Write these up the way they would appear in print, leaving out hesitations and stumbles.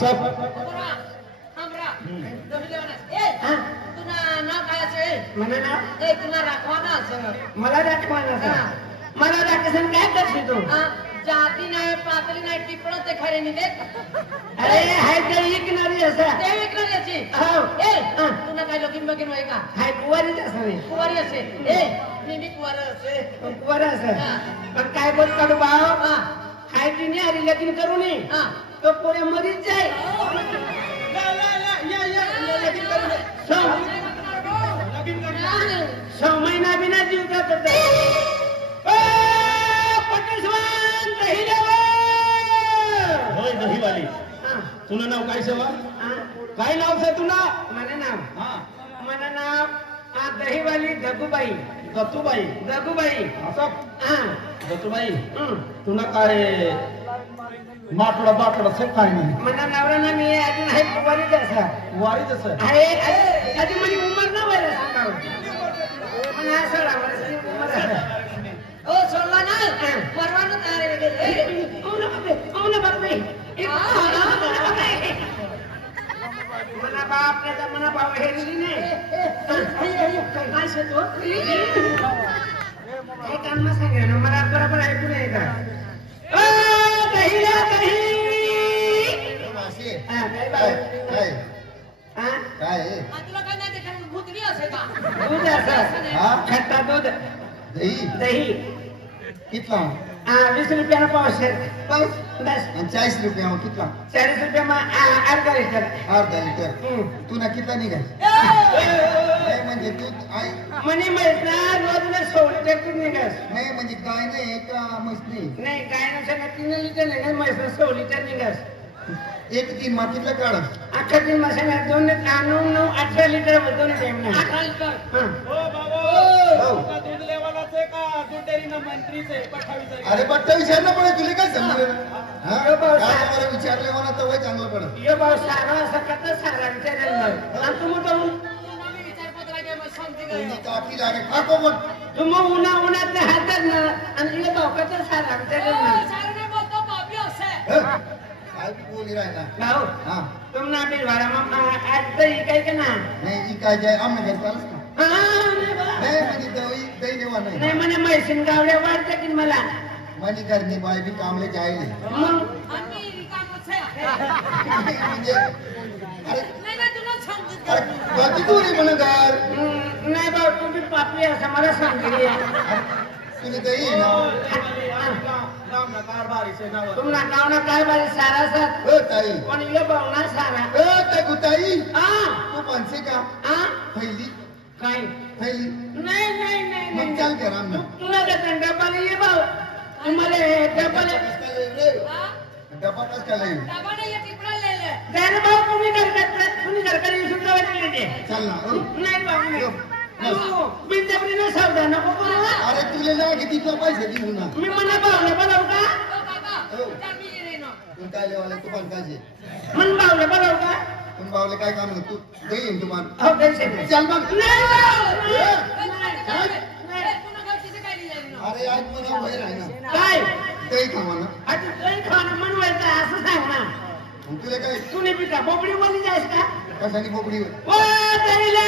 असं मला राखवाना मला राखसन काय करशील तू जाती नाही पातळी नाही टिपण ते खरे नाही अरे हाय ते विकणारी असं ते विकणारी हो तुला काय लोकीन बघीन होय का हाय कुवारीच असं कुवारी असे मी कुवार असे कुवार असं पण काय बोल काढू भाव हाय की नाही अरे लगीन करू नये तो पोऱ्या मरीच जाय सौ महिना बिना जीव जात दहीवाली तुला नाव काय सेवा काय नाव आहे तुला मला नाव दहीवाली दगूबाई दगूबाई दत्तूबाई तुला काय माटोडा बाटोडा से काय नाही मला नवरा ना मी अजून आहे कुवारीच असा वारीच असं आहे अजून माझी उमर ना व्हायला सांगावं पण असं उमर ओ सोडला ना परवाना मना बाप त्याचा मना भाव हे नाही काय सांगतो हे काम सांगा ना मला बरोबर ऐकू नाही का तुला काय नाही ते भूतरी असे का दूध असं खट्टा दूध दही कितना 20 रुपयाला पावशेर बस बस 40 रुपया में कितना 40 रुपया में अर्धा लिटर तू ना कितना निघाल नाही म्हणजे तू म्हणे म्हैस ना रोज ना 100 लिटर तू निघास नाही म्हणजे गाय नाही का म्हैस नाही गाय ना 3 लिटर निघास म्हैस ना 100 लिटर निघास एक दिन मा कितना काढा अख्खा दिन मसाला 18 लिटर दोन टाइम ना 18 लिटर हो बाबा दूध लेवालाच आहे का दूध डेअरीना मंत्रीच आहे पठावीच अरे पट्टा विचारणं पडे तुला काय समजलं मला विचारले मला तर चांगलं पडत यो भाऊ सारा सकत सारा विचारायला आणि तू मग काफी लागे खाको पण तू मग उन्हात हातात ना आणि यो भाऊ कसा सारा विचारायला सारा बोलतो बाबी असे काय बोली राहिला भाऊ हां तुम ना बिल भाडा मग आज तर इकाय का ना नाही इकाय जाय आम्ही घर चालस ना नाही म्हणजे दही देवा नाही म्हणे मैसीन गावड्या वाढतं की मला माझी घरनी बाय बी कामले जायले मग आम्ही रिकामच आहे म्हणजे अरे नाही ना तुला समजत अरे बाकी तू रे म्हणा घर नाही भाऊ तू बी पापी असं मला सांगितली तुला दही ना तुमना नाव ना काय बारी सारा सर हो ताई पण यो भाऊ ना सारा त्या गुताई हा तू पंचे का हा पहिली काय पहिली नाही मग चाल कर आम्ही तुला का डब्बाला ये भाऊ तुम्हाला डब्बाला डबा कस काय लागेल दाबाने ये टिपडा ले ले जाने भाऊ तुम्ही घरकडे येऊन जावं ते चल ना नाही भाऊ बिंदबरी ना सावधा नको करू अरे तुला ना किती तो पैसे देऊ ना मी म्हणा भाऊला बोलाव का काका मी ये रे ना तू काय लेवाले तू पण काजे मन भाऊला बोलाव का पण बावले काय काम तू दही तू मान हो टेन्शन चल मग काय अरे आज मला बाहेर आहे ना काय दही खावा ना आता काही खाणं मनवायचं असं सांग ना तुला काय तुने पिता बोबडी वाली जायस का कशाने बोकडी ओ तरीला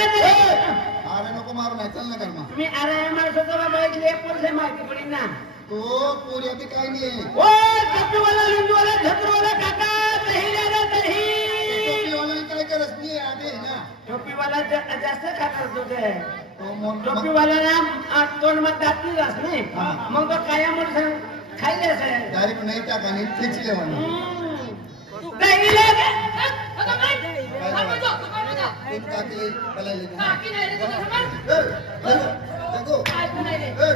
अरे नको मारू नाही चल ना कर मग मी अरे माणसाचा बाबा इथले पोरसे माहिती पडी ना तो पोरी बी काय नाही ओ टोपीवाला लिंगवाला छत्रवाला काका दहीला रे दही टोपीवाला काय करत नाही आबे ना टोपीवाला जास्त खातात तुझे तो मोठ टोपीवाला ना तोंड मत दाखली जास नाही मग तो काय म्हणून खायला असेल डायरेक्ट नाही टाका आणि खेचले म्हणून दहीला रे काकी बलायले काकी नाही रे तुला समज दगो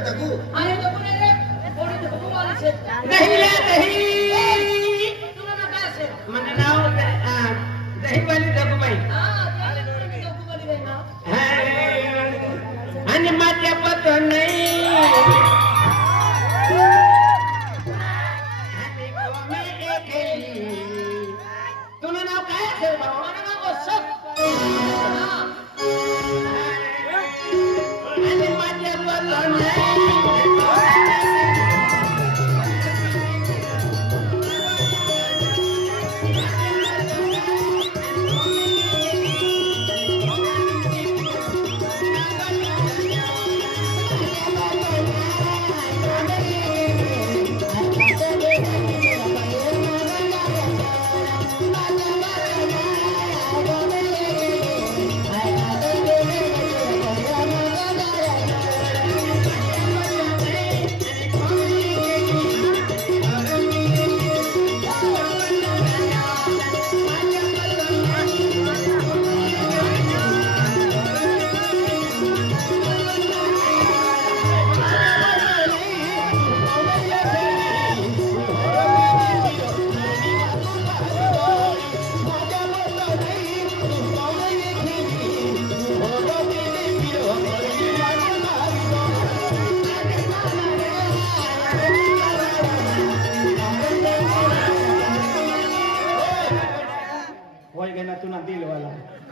दगो आणि दगू नाही रे थोडी दगू वाली छे दहीला दही तुला ना काय असेल મને નામ દહીવાલી દગુભાઈ हा दगू वाली रे ना અને માથે પતો નહીં तुला नाव काय असेल भाऊ मला नाव अशोक हा आणि माझ्या पतो नाही होय गए ना तू ना दिल वाला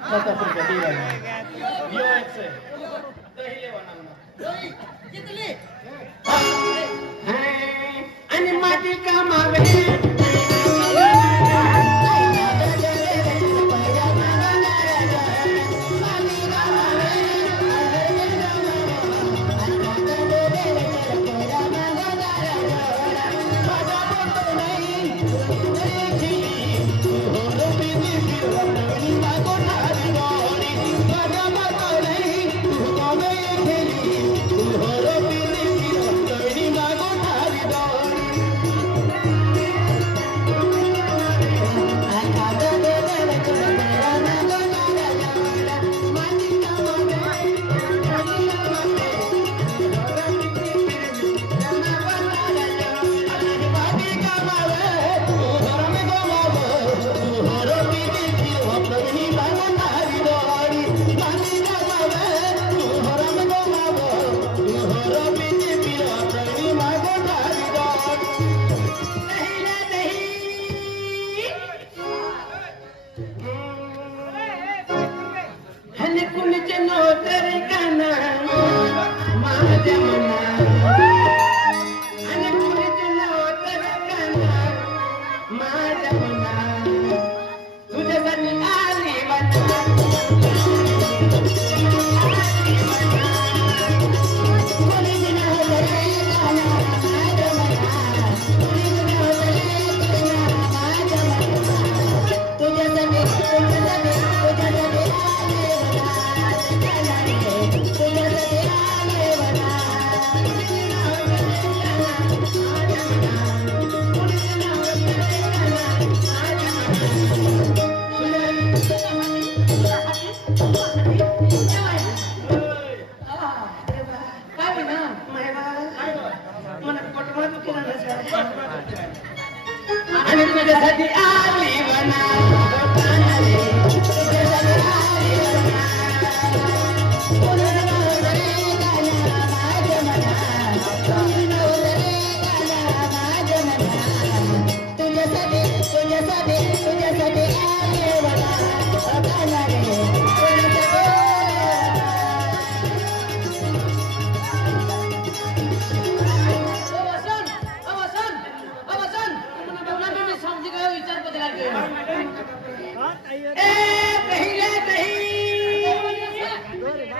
50 रुपये दिल वाला यो एक से दही लेवाना म्हणा जितली आणि माती कामावे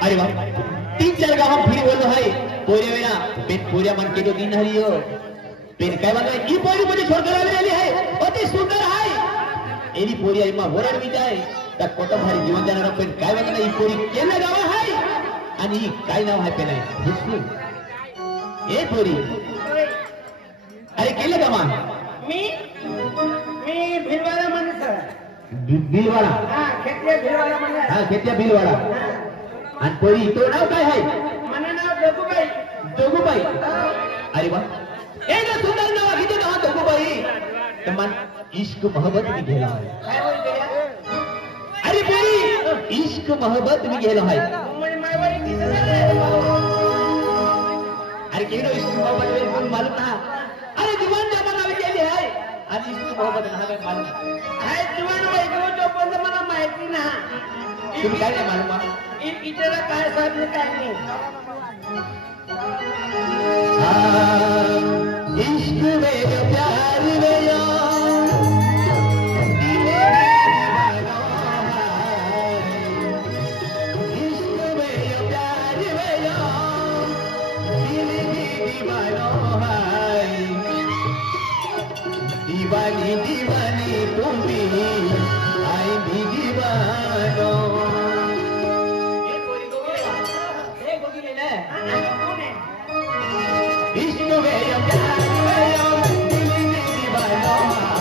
अरे वाह 3-4 गाव फिर बोललो है पोरे वेळा पेन पोऱ्या मन के तो दिन हरियो पेन काय वाला ई पोरी मध्ये छोरकर आलेली आहे अति सुंदर आहे एरी पोरी आई मा वरड मी जाय त्या कोटा भारी जीवन देणारा पेन काय वाला ई पोरी केना गाव आहे आणि ही काय नाव आहे पेन आहे ए पोरी अरे केले का मान मी भिलवाला म्हणत बिलवाडा हा खेत्या भिलवाला म्हणत हा खेत्या बिलवाडा आणि पोरी तो नाव काय आहे मला नाव जोगूबाई जोगूबाई अरे वाह ए ना सुंदर नाव किती नाव जोगूबाई तमन इश्क मोहब्बत में गेला है काय बोलते अरे पोरी इश्क मोहब्बत में गेला है म्हणजे मायवारी किती अरे केनो इश्क मोहब्बत में कोण मालूम ना अरे जुबान जमा नाव गेली आहे आणि इश्क मोहब्बत ना काय मालूम आहे तुम्हाला माहिती तो पण मला माहिती ना तुम्ही काय नाही मालूम इतरा काय साधलं काय नाही इश्क में प्यार में इश्क में प्यार में दीवानी दीवानी तुम भी आई भी दीवानो इश्क में प्यार में दिल दीवानो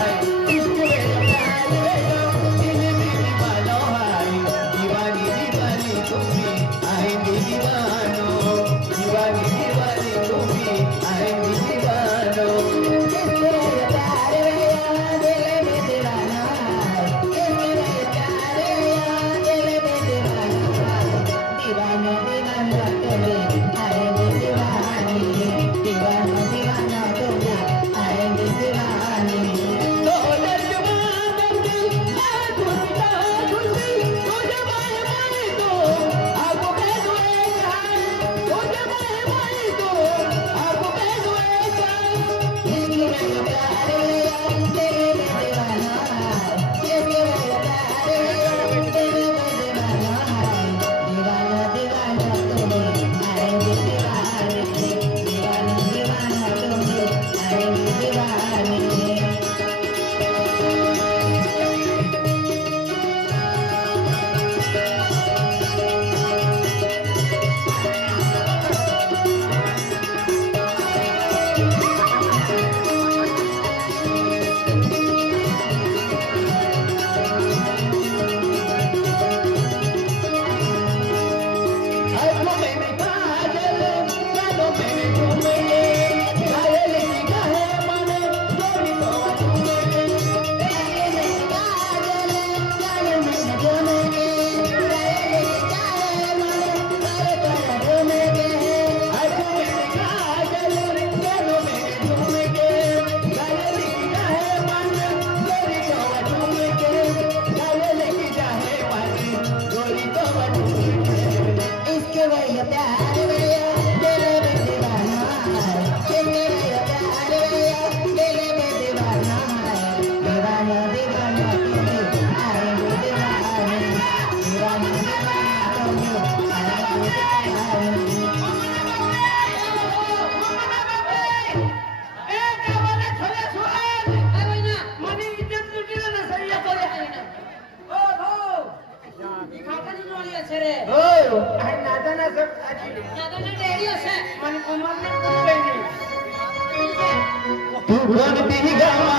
कोणती गावा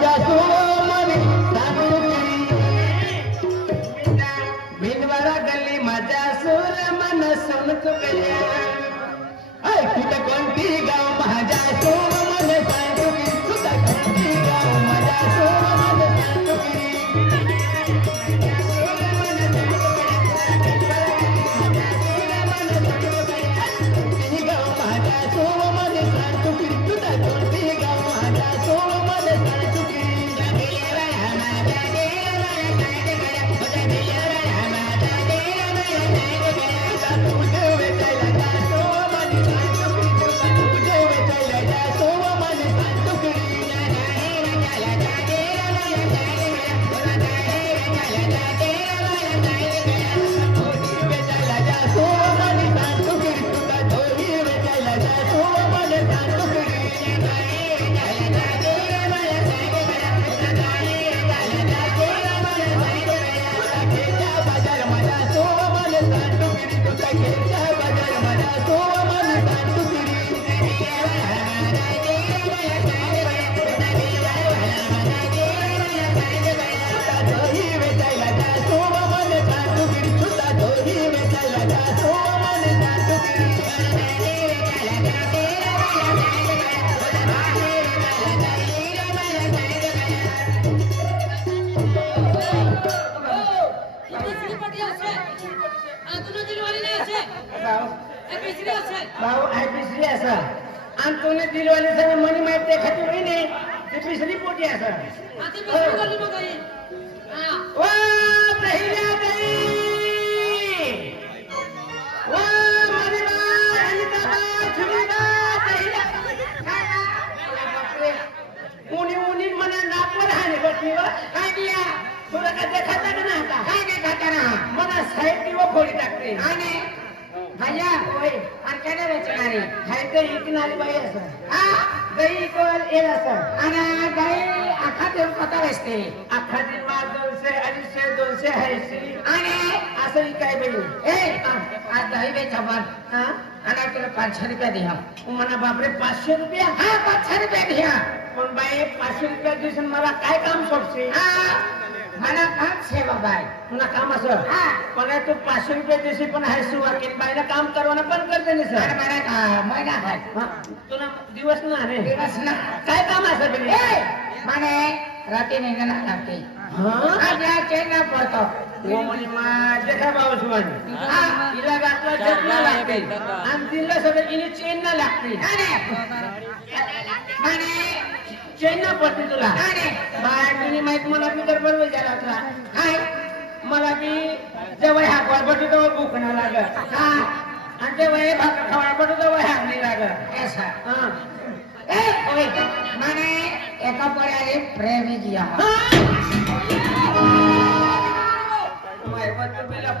जासो मने सांगुकरी बिनवारा गल्ली माझ्या सूर मन सुन चुकल्या कुठं कोणती गाव माझ्या सो मन सांगुकरी कुठं कोणती गाव माझ्या सो मन सांगुकरी भाऊ आहे पिसरी असं आणि तुने दिलवाली सगळं मनी माहित ते खाती होई नाही ते पिसरी पोटी असं वा दहिल्या दही वा मनीबा अनिताबा सुनीबा दहिल्या उनी उनी मना नापर हाने बसली वा काय दिया तुला काय देखाता का ना आता काय देखाता ना मना साहेब किंवा फोडी टाकते आणि भैया होय आणि काय नाही वेचणारी खायचं इकणारी बाई असं दही कोल येल असं आणि दही अख्खा देव कथा असते अख्खा दिमा 200 250 200 80 आणि असं काय बाई ए आज दही बेचा बात आणि तुला 500 रुपया द्या म्हणा बापरे 500 रुपया 500 रुपया द्या पण बाई 500 रुपया दिवसून मला काय काम सोडते मला काम सेवा बाय तुला काम असं पण तू 500 रुपये दिवशी पण आहे सुवाकी बाईला काम करवाना पण करते नाही सर महिना आहे तुला दिवस ना रे दिवस ना काय काम असं म्हणे रात्री निघायला लागते चेन पडतो देखा भाऊ सुवानी तिला घातला चेन लागते आणि तिला सगळं इने चेन ना लागते चेन ना पडते तुला तुम्ही माहित मला मी तर बरोबर झाला तुला काय मला मी जेव्हा ह्या पडतो तेव्हा भूक नाही लागत आणि जेव्हा भाकर खावा पडतो तेव्हा ह्या नाही लागत म्हणे एका पर्यायी प्रेमी किया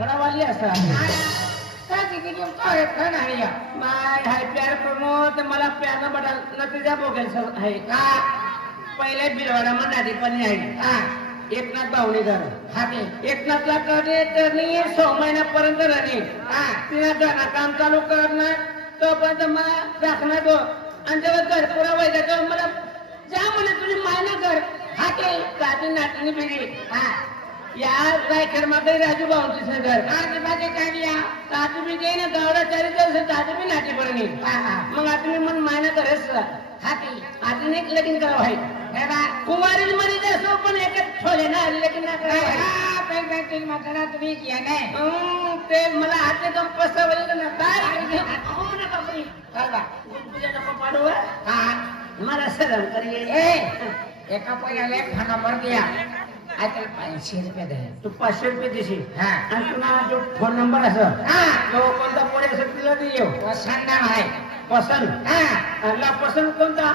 फडावाली असा प्यार प्रमोद मला प्यार बडा नतीजा बघायचं आहे का पहिले बिलवाडा मनाडी पण आहे एकनाथ भाऊनी घर एकनाथला करणे करणे 6 महिन्यापर्यंत राहणे तिला घरना काम चालू करणार तोपर्यंत मला दाखणार दो आणि जेव्हा घर पुरा व्हायचा तेव्हा मला ज्या म्हणे तुझी मायना कर हाके काठी नाटणी बिडी या रायखेड मध्ये राजू भाऊंची घर काठी माझे काढल्या काठी बी काही ना गावडा 4 दिवस काठी बी नाटी पडणी मग आता मी मन मायना करस हाती आता एक लगीन करावं आहे कुमारी मध्ये जासो पण एकच छोले ना लगीन ना करावं मात्र तुम्ही किया नाही ते मला हाते कम पसवलं ना काय पाडू मला सरम करिए एका पहिल्याला खाना पड दिया आता 500 रुपये दे तू 500 रुपये देशी आणि तुला जो फोन नंबर असं तो कोणता पोरे असं तिला देऊ पसंत आहे पसंत अगला पसंत कोणता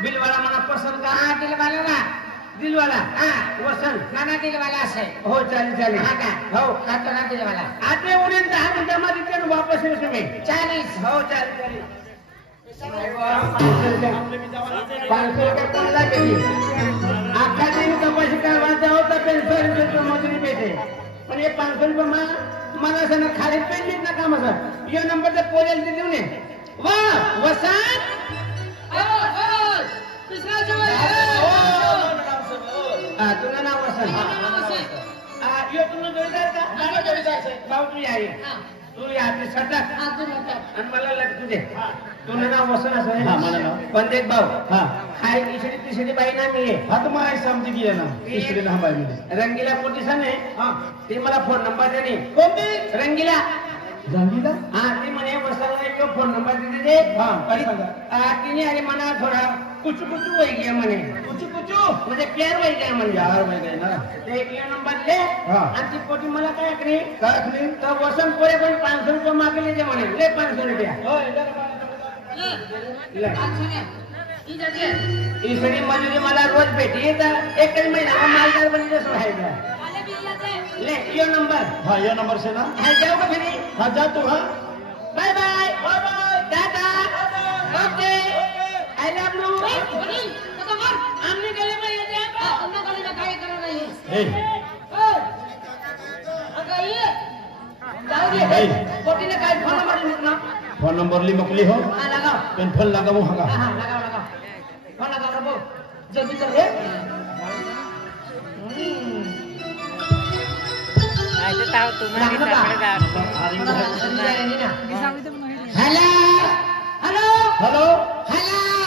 बिलवाला मला पसंत का दिलवाला ना दिलवाला वसंत नाना दिलवाला असे हो चालेल हो खातो ना दिलवाला आता उडीन 10 मिनिटांमध्ये ते वापस येऊ तुम्ही 40 हो चालेल 500 रुपये पडला कधी आखा दिन कपाशी काढवा जाओ तर पेन्शन मजुरी भेटे पण हे 500 रुपये मला असं खाली पेंडीत ना काम असं या नंबरचं पोलेल देऊ नये वा वसंत दुसरा जवळ तुला नाव असं यो तुला जोडीदार का भाऊ तू या तू या ते सटक आणि मला लटकू दे तुला नाव वसन असं हा, मला नाव. पण देख भाऊ हा हाय तिसरी तिसरी बाई ना मी आहे हा तर मला समजी गेलं ना तिसरी ना बाई मध्ये रंगीला पोलिसान आहे हा ते मला फोन नंबर देणे कोणती रंगीला जांगीला हा ती म्हणे वसाला एक फोन नंबर देते ते हा काय सांगा तिने आणि मला थोडा कुचू कुचू वही घ्या म्हणे कुचू कुचू म्हणजे प्यार वही घ्या म्हणजे यार माहिती आहे ना ते एक नंबर दे हा. आणि ती पोटी मला काय करी काय आखली तर वसंत पोरे पण 500 रुपये मागले ते म्हणे ले 500 रुपया ही सगळी मजुरी मला रोज भेटी तर एकच महिना मालदार बनी सोडायचा ले यो नंबर हा या नंबर से ना हा जाऊ का फिरी हा जा तू हा bye bye bye bye tata okay I love you आमने गेले पाहिजे काय करणार नाही हे जाऊ दे पोटीने काय फोन नंबर ना फोन नंबर ली मोकली हो हा लगाओ पेन फल लगावू हगा हाँ लगाओ लगाओ फोन लगाओ रबो जल्दी कर रे हेलो हेलो हेलो